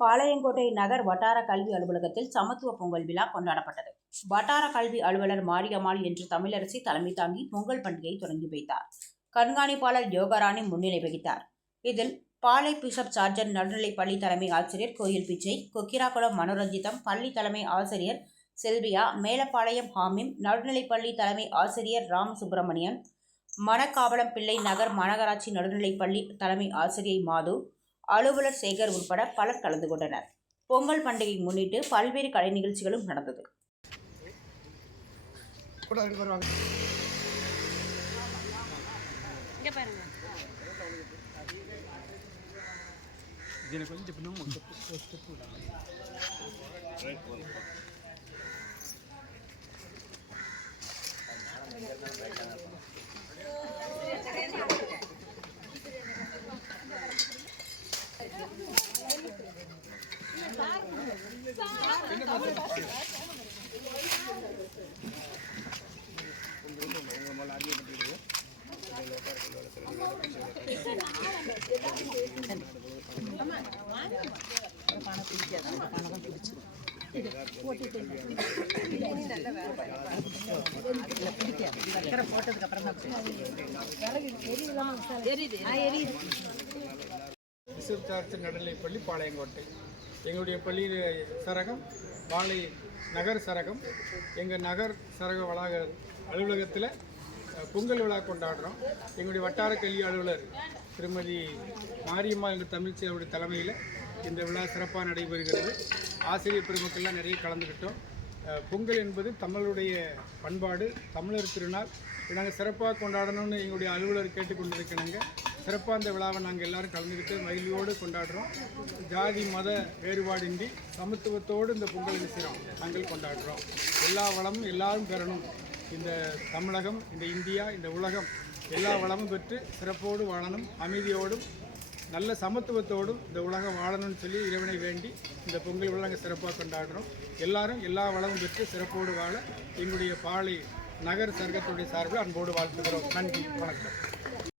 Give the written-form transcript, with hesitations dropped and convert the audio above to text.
பாளையங்கோட்டை நகர் வட்டார கல்வி அலுவலகத்தில் சமத்துவ பொங்கல் விழா கொண்டாடப்பட்டது. வட்டார கல்வி அலுவலர் மாரியம்மாள் என்று தமிழரசி தலைமை தாங்கி பொங்கல் பண்டிகையை தொடங்கி வைத்தார். கண்காணிப்பாளர் யோகராணி முன்னிலை வகித்தார். இதில் பாளை பிஷப் சார்ஜன் நடுநிலைப் பள்ளி தலைமை ஆசிரியர் கோயில் பிச்சை, கொக்கிராக்குளம் மனோரஞ்சிதம் பள்ளி தலைமை ஆசிரியர் செல்வியா, மேலப்பாளையம் ஹாமிம் நடுநிலைப்பள்ளி தலைமை ஆசிரியர் ராமசுப்பிரமணியன், மணக்காவளம் பிள்ளை நகர் மாநகராட்சி நடுநிலைப்பள்ளி தலைமை ஆசிரியை மாது, அலுவலர் சேகர் உட்பட பலர் கலந்து கொண்டனர். பொங்கல் பண்டிகை முன்னிட்டு பல்வேறு கலை நிகழ்ச்சிகளும் நடந்தது. நடுநிலைப்பள்ளி பாளையங்கோட்டை எங்களுடைய பள்ளி சரகம் பாளை நகர் சரகம். எங்கள் நகர் சரக வளாக அலுவலகத்தில் பொங்கல் விழா கொண்டாடுறோம். எங்களுடைய வட்டார கல்வி அலுவலர் திருமதி மாரியம்மாள் என்ற தமிழ்ச்செல்வியுடைய தலைமையில் இந்த விழா சிறப்பாக நடைபெறுகிறது. ஆசிரியர் பெருமக்கள்லாம் நிறைய கலந்துக்கிட்டோம். பொங்கல் என்பது தமிழுடைய பண்பாடு, தமிழர் திருநாள். நாங்கள் சிறப்பாக கொண்டாடணும்னு எங்களுடைய அலுவலர் கேட்டுக்கொண்டிருக்கிறாங்க. சிறப்பாக அந்த விழாவை நாங்கள் எல்லோரும் கலந்துக்கிட்டு மகிழ்ச்சியோடு கொண்டாடுறோம். ஜாதி மத வேறுபாடின்றி சமத்துவத்தோடு இந்த பொங்கல் நினைக்கிறோம் நாங்கள் கொண்டாடுறோம். எல்லா வளமும் எல்லாரும் பெறணும். இந்த தமிழகம், இந்த இந்தியா, இந்த உலகம் எல்லா வளமும் பெற்று சிறப்போடு வாழணும். அமைதியோடும் நல்ல சமத்துவத்தோடும் இந்த உலகம் வாழணும்னு சொல்லி இறைவனை வேண்டி இந்த பொங்கல் விழா நாங்கள் சிறப்பாக கொண்டாடுறோம். எல்லாரும் எல்லா வளமும் பெற்று சிறப்போடு வாழ எங்களுடைய பாளை நகர் சங்கத்துடைய சார்பில் அன்போடு வாழ்த்துகிறோம். நன்றி, வணக்கம்.